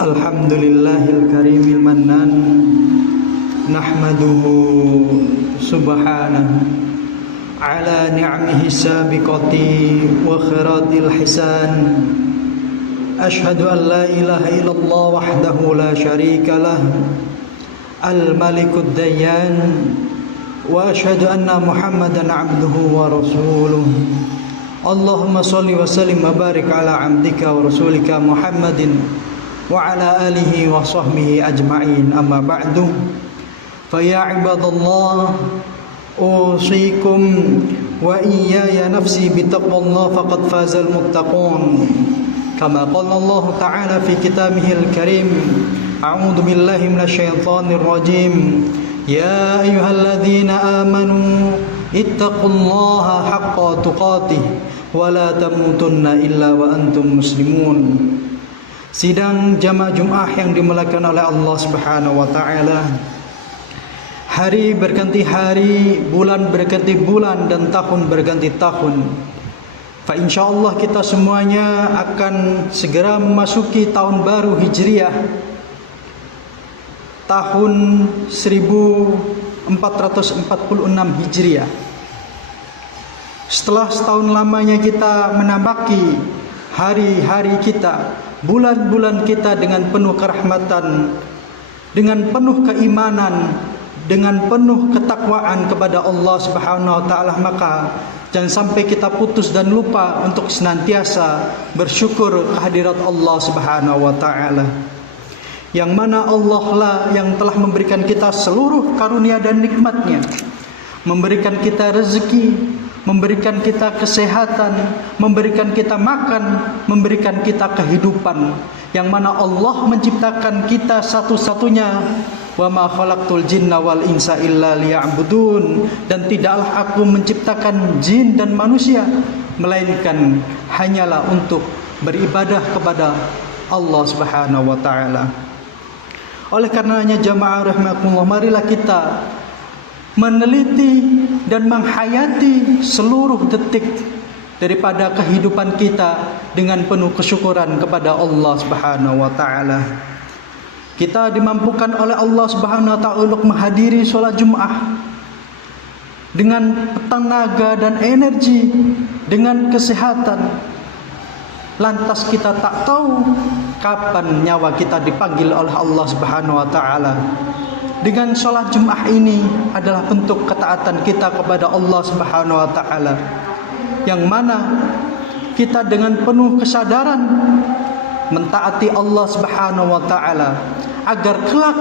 Alhamdulillahil karimil mannan, nahmaduhu subhanahu ala ni'amihi sabiqati wa khiratil hisan. Ashhadu an la ilaha illallah wahdahu la syarika lah, al-malikud dayyan, wa ashhadu anna Muhammadan abduhu wa rasuluh. Allahumma salli wa sallim wa barik ala abdika wa rasulika Muhammadin wa ala alihi wa sahbihi ajma'in, amma ba'du. Fa ya ibadallah, usikum wa iyaya nafsi bitaqwallah faqad fazal muttaqun. Kama qala Allah ta'ala fi kitabihil karim, a'udzu billahi minasyaitonir rajim. Ya ayyuhalladzina amanu ittaqullaha haqqa tuqatih wa la tamutunna illa wa antum muslimun. Sidang jamaah Jumat yang dimuliakan oleh Allah Subhanahu wa taala. Hari berganti hari, bulan berganti bulan, dan tahun berganti tahun. Fa insyaallah kita semuanya akan segera memasuki tahun baru Hijriah, tahun 1446 Hijriah. Setelah setahun lamanya kita menambaki hari-hari kita, bulan-bulan kita dengan penuh kerahmatan, dengan penuh keimanan, dengan penuh ketakwaan kepada Allah Subhanahu wa taala, maka jangan sampai kita putus dan lupa untuk senantiasa bersyukur kehadirat Allah Subhanahu wa taala. Yang mana Allah lah yang telah memberikan kita seluruh karunia dan nikmatnya, memberikan kita rezeki, memberikan kita kesehatan, memberikan kita makan, memberikan kita kehidupan. Yang mana Allah menciptakan kita satu-satunya, wa ma khalaqtul jinna wal insa illa liya'budun, dan tidaklah aku menciptakan jin dan manusia melainkan hanyalah untuk beribadah kepada Allah Subhanahu wa taala. Oleh karenanya jamaah rahimakumullah, marilah kita meneliti dan menghayati seluruh detik daripada kehidupan kita dengan penuh kesyukuran kepada Allah Subhanahu wa taala. Kita dimampukan oleh Allah Subhanahu wa taala untuk menghadiri sholat Jumat dengan tenaga dan energi, dengan kesehatan. Lantas kita tak tahu kapan nyawa kita dipanggil oleh Allah Subhanahu wa taala. Dengan sholat Jumat ini adalah bentuk ketaatan kita kepada Allah Subhanahu wa taala, yang mana kita dengan penuh kesadaran mentaati Allah Subhanahu wa taala agar kelak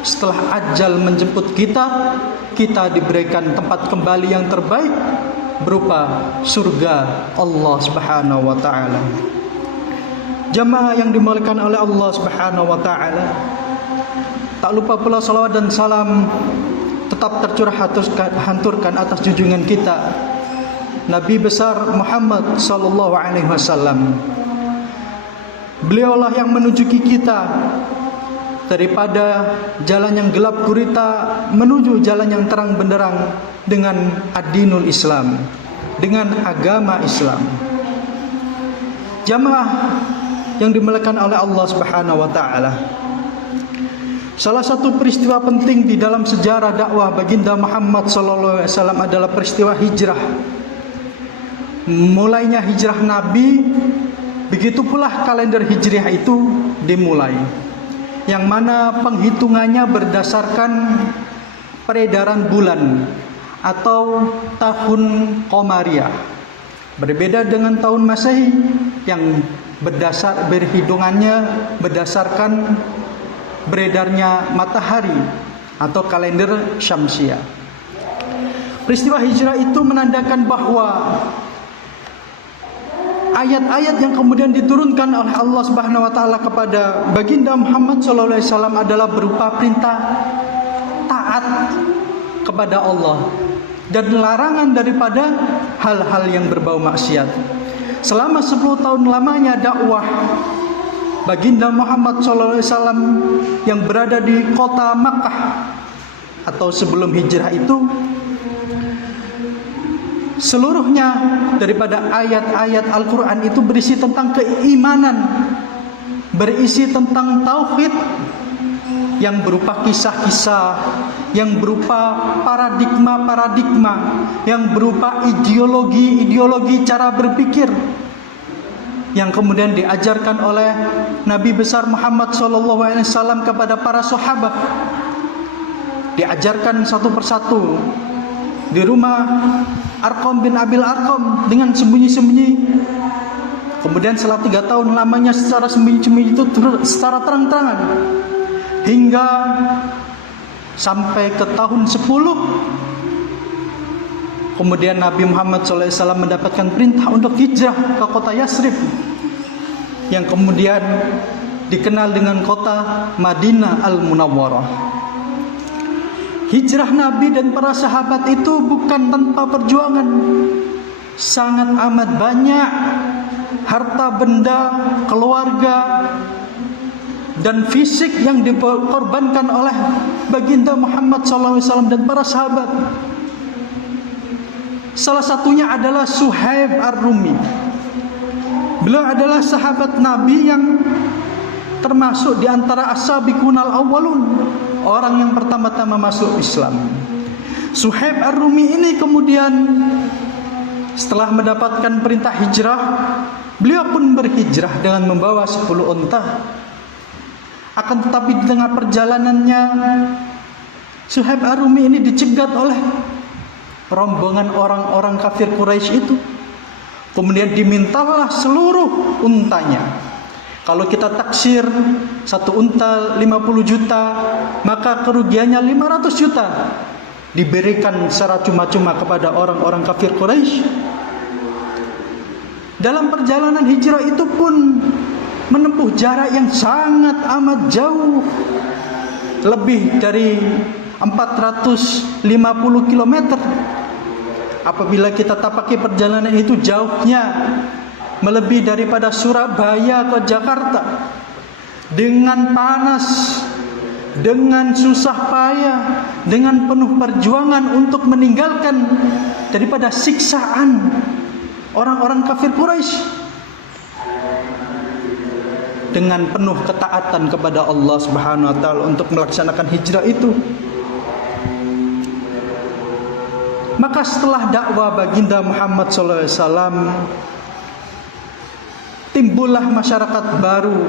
setelah ajal menjemput kita, kita diberikan tempat kembali yang terbaik berupa surga Allah Subhanahu wa taala. Jamaah yang dimuliakan oleh Allah Subhanahu wa taala, tak lupa pula salawat dan salam tetap tercurah hanturkan atas junjungan kita Nabi besar Muhammad sallallahu alaihi wasallam. Beliaulah yang menunjuki kita daripada jalan yang gelap gulita menuju jalan yang terang benderang dengan ad-dinul Islam, dengan agama Islam. Jamaah yang dimuliakan oleh Allah Subhanahu wa taala, salah satu peristiwa penting di dalam sejarah dakwah baginda Muhammad sallallahu alaihi wasallam adalah peristiwa hijrah. Mulainya hijrah Nabi, begitu pula kalender hijriah itu dimulai, yang mana penghitungannya berdasarkan peredaran bulan atau tahun Qamariyah. Berbeda dengan tahun Masehi yang berhitungannya berdasarkan beredarnya matahari atau kalender Syamsiah. Peristiwa hijrah itu menandakan bahwa ayat-ayat yang kemudian diturunkan oleh Allah Subhanahu wa taala kepada baginda Muhammad sallallahu alaihi wasallam adalah berupa perintah taat kepada Allah dan larangan daripada hal-hal yang berbau maksiat. Selama 10 tahun lamanya dakwah baginda Muhammad sallallahu alaihi wasallam yang berada di kota Makkah atau sebelum hijrah itu, seluruhnya daripada ayat-ayat Al-Quran itu berisi tentang keimanan, berisi tentang tauhid, yang berupa kisah-kisah, yang berupa paradigma-paradigma, yang berupa ideologi-ideologi cara berpikir, yang kemudian diajarkan oleh Nabi besar Muhammad SAW kepada para sahabat. Diajarkan satu persatu di rumah Arqam bin Abil Arqam dengan sembunyi-sembunyi. Kemudian setelah 3 tahun lamanya secara sembunyi-sembunyi itu secara terang-terangan, hingga sampai ke tahun 10. Kemudian Nabi Muhammad SAW mendapatkan perintah untuk hijrah ke kota Yasrib, yang kemudian dikenal dengan kota Madinah Al-Munawwarah. Hijrah Nabi dan para sahabat itu bukan tanpa perjuangan. Sangat amat banyak harta benda, keluarga, dan fisik yang dikorbankan oleh baginda Muhammad SAW dan para sahabat. Salah satunya adalah Suhaib Ar-Rumi. Beliau adalah sahabat Nabi yang termasuk di antara as-sabiqunal awwalun, orang yang pertama-tama masuk Islam. Suhaib Ar-Rumi ini kemudian setelah mendapatkan perintah hijrah, beliau pun berhijrah dengan membawa 10 unta. Akan tetapi di tengah perjalanannya, Suhaib Ar-Rumi ini dicegat oleh rombongan orang-orang kafir Quraisy itu. Kemudian dimintalah seluruh untanya. Kalau kita taksir satu unta 50 juta, maka kerugiannya 500 juta diberikan secara cuma-cuma kepada orang-orang kafir Quraisy. Dalam perjalanan hijrah itu pun menempuh jarak yang sangat amat jauh, lebih dari 450 km. Apabila kita tapaki perjalanan itu, jauhnya melebihi daripada Surabaya ke Jakarta, dengan panas, dengan susah payah, dengan penuh perjuangan untuk meninggalkan daripada siksaan orang-orang kafir Quraisy. dengan penuh ketaatan kepada Allah Subhanahu wa taala untuk melaksanakan hijrah itu. Maka setelah dakwah baginda Muhammad sallallahu alaihi wasallam, timbullah masyarakat baru,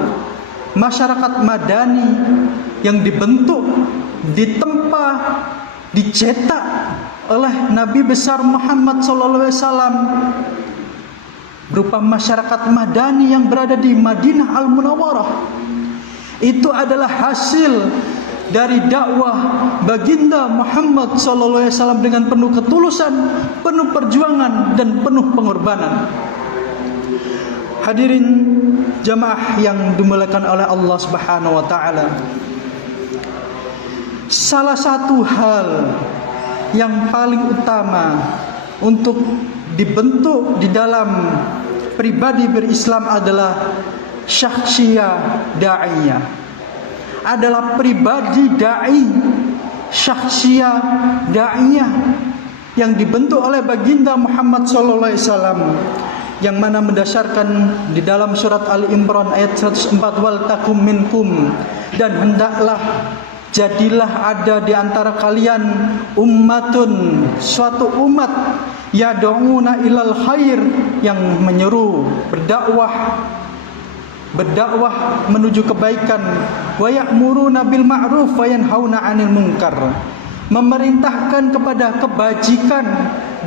masyarakat Madani yang dibentuk, ditempa, dicetak oleh Nabi besar Muhammad sallallahu alaihi wasallam berupa masyarakat Madani yang berada di Madinah Al-Munawwarah. Itu adalah hasil dari dakwah baginda Muhammad sallallahu alaihi wasallam dengan penuh ketulusan, penuh perjuangan dan penuh pengorbanan. Hadirin jamaah yang dimuliakan oleh Allah Subhanahu wa taala. Salah satu hal yang paling utama untuk dibentuk di dalam pribadi berislam adalah syakhsiyah da'iyah, adalah pribadi da'i, syakhsiyah da'iyah yang dibentuk oleh baginda Muhammad sallallahu alaihi wasallam, yang mana mendasarkan di dalam surat Ali Imran ayat 104, wal takum minkum, dan hendaklah jadilah ada di antara kalian ummatun, suatu umat, yad'una ilal khair, yang menyeru, berdakwah menuju kebaikan, wa ya'muruna bil ma'ruf wa yanhauna 'anil munkar, memerintahkan kepada kebajikan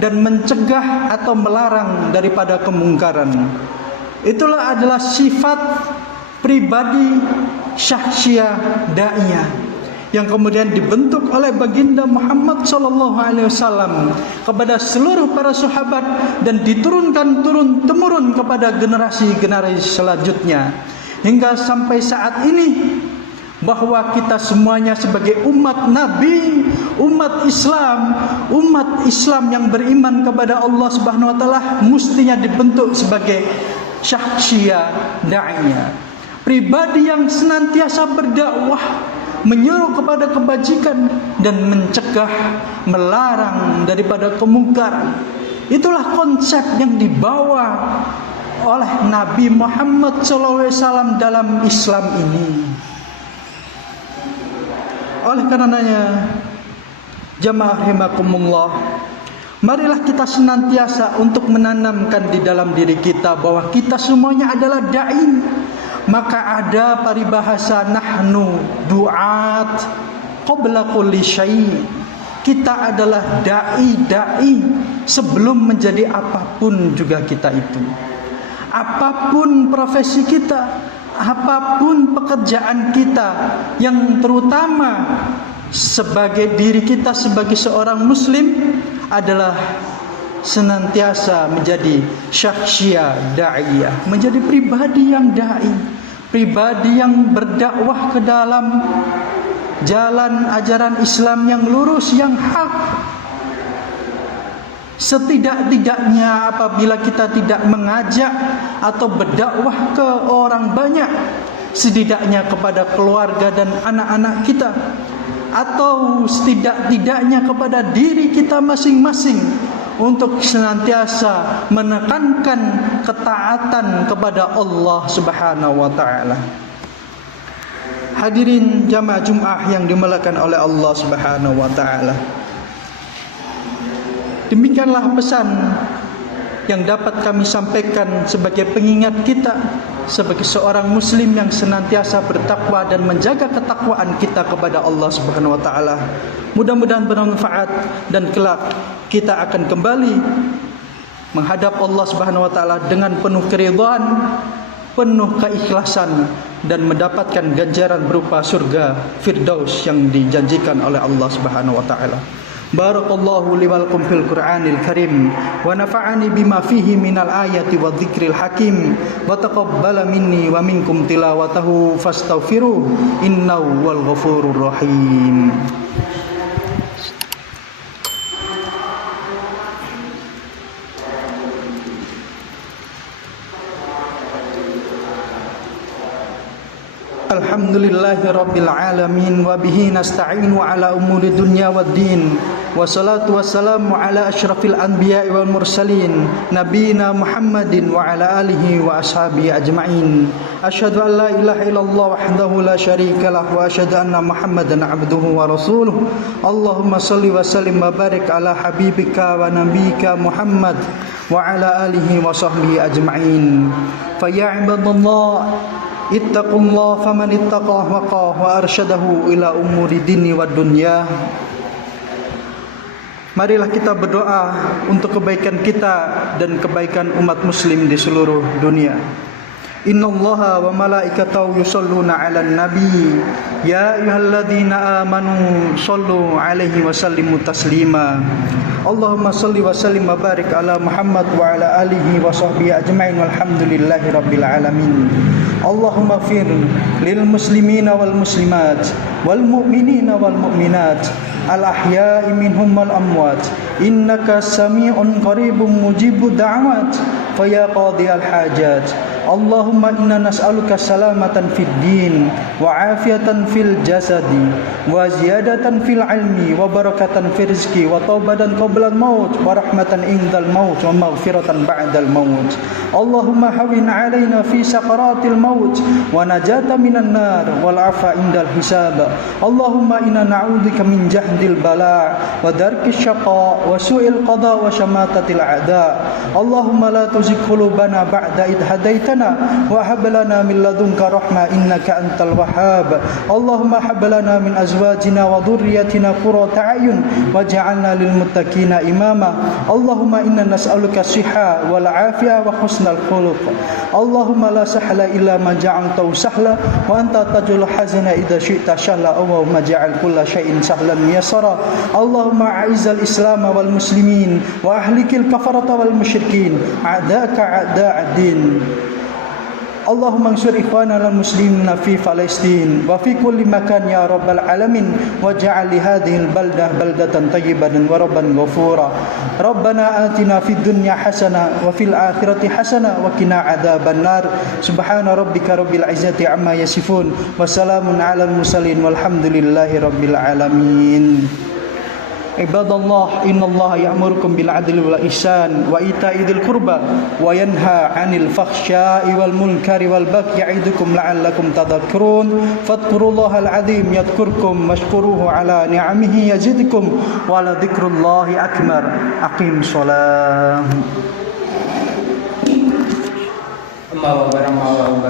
dan mencegah atau melarang daripada kemungkaran. Itulah adalah sifat pribadi syakhsiyah da'iyah yang kemudian dibentuk oleh baginda Muhammad sallallahu alaihi wasallam kepada seluruh para sahabat dan diturunkan turun-temurun kepada generasi-generasi selanjutnya hingga sampai saat ini, bahwa kita semuanya sebagai umat Nabi, umat Islam yang beriman kepada Allah Subhanahu wa taala mestinya dibentuk sebagai syakhsiyah da'iyah, pribadi yang senantiasa berdakwah, menyuruh kepada kebajikan dan mencegah, melarang daripada kemungkaran. Itulah konsep yang dibawa oleh Nabi Muhammad SAW dalam Islam ini. Oleh karenanya, jamaah rahimakumullah, marilah kita senantiasa untuk menanamkan di dalam diri kita bahwa kita semuanya adalah da'i. Maka ada paribahasa nahnu du'at qabla kulli syai'. Kita adalah da'i sebelum menjadi apapun juga kita itu. Apapun profesi kita, apapun pekerjaan kita, yang terutama sebagai diri kita sebagai seorang muslim adalah senantiasa menjadi syakhsiyah da'iyah, menjadi pribadi yang da'i, pribadi yang berdakwah ke dalam jalan ajaran Islam yang lurus, yang hak. Setidak-tidaknya apabila kita tidak mengajak atau berdakwah ke orang banyak, setidaknya kepada keluarga dan anak-anak kita, atau setidak-tidaknya kepada diri kita masing-masing, untuk senantiasa menekankan ketaatan kepada Allah Subhanahu wa taala. Hadirin jamaah Jumat yang dimuliakan oleh Allah Subhanahu wa taala. Demikianlah pesan yang dapat kami sampaikan sebagai pengingat kita sebagai seorang muslim yang senantiasa bertakwa dan menjaga ketakwaan kita kepada Allah Subhanahu wa taala. Mudah-mudahan bermanfaat dan kelak kita akan kembali menghadap Allah Subhanahu wa taala dengan penuh keridhaan, penuh keikhlasan, dan mendapatkan ganjaran berupa surga Firdaus yang dijanjikan oleh Allah Subhanahu wa taala. Barakallahu li wa lakum fil Qur'anil Karim wa nafa'ani bima fihi minal ayati wa dzikril hakim wa taqabbala minni wa minkum tilawatahu fastaghfiruh innahu wal ghafurur rahim. Alhamdulillahi rabbil alamin wa bihi nasta'inu ala umuri dunya waddin. Wassalatu wassalamu ala asyrafil anbiya'i wal mursalin nabiyina Muhammadin wa ala alihi wa ashabihi ajma'in. Asyhadu an la ilaha illallah wahdahu la syarikalah wa asyhadu anna Muhammadan abduhu wa rasuluh. Allahumma shalli wa sallim wa barik ala habibika wa nabiyika Muhammad wa ala alihi wa sahbihi ajma'in. Fa ya ibadallah ittaqullah faman ittaqah waqah wa arsyadahu ila umuri dini wa dunya. Marilah kita berdoa untuk kebaikan kita dan kebaikan umat muslim di seluruh dunia. Innallaha wa malaikatahu yusholluna 'alan nabi ya ayyuhalladzina amanu shollu 'alaihi wa sallimu taslima. Allahumma shalli wa sallim wa barik ala Muhammad wa ala alihi wa sahbihi ajma'in walhamdulillahi rabbil alamin. Allahumma fir lil muslimina wal muslimat wal mu'minina wal mu'minat al ahya'i minhum wal amwat innaka sami'un qaribun mujibud da'awat fa ya qadiyal hajat. Allahumma inna nas'aluka salamatan fid din wa afiatan fil jasadi wa ziyadatan fil ilmi wa barakatan fil rizqi wa taubatan qabla al maut wa rahmatan indal maut wa maghfiratan ba'dal maut. Allahumma hawwin 'alaina fi sakaratil maut wa najata minan nar wal 'afa indal hisab. Allahumma inna na'udzubika min jahdil bala wa darkis syaqa wa su'il qada wa syamatatil a'da. Allahumma la tuzigh qulubana ba'da idh hadaitana wa hab lana min ladunka rahmah innaka antal wahhab. Allahumma hab lana min azwajina wa dhurriyyatina qurrata a'yun waj'alna lil muttaqina imama. Allahumma inna nas'aluka sihha wal 'afiyah wa husnal khuluq. Allahumma la sahla illa ma ja'altahu sahla wa anta taj'alul hazana idza syi'ta sahla. Allahumma ja'al kulla syai'in sahlan muyassara. Allahumma a'izzal islam wal muslimin wa ahlikil kafarata wal musyrikin a'da'aka a'da'ad-din. Allahumma ansur ikhwana al muslimina fi Palestin wa fi kulli makan ya rabbal alamin waj'al li hadhihi al baldah baldatan tayyibatan wa rabban ghafura. Rabbana atina fid dunya hasanah wa fil akhirati hasanah wa qina adzaban nar. Subhana rabbika rabbil izzati amma yasifun wa salamun alal mursalin walhamdulillahi rabbil alamin. Ibadallah innallaha ya'murukum bil 'adli wal ihsan wa ita'i dzil qurba wa yanha 'anil fakhsya'i wal munkari wal baghi ya'idukum la'allakum tadhakkarun fadhkurullahal 'azim yadhkurkum washkuruhu 'ala ni'amihi yazidkum wa la dzikrullahi akbar. Aqim shalah. Allahu akbar.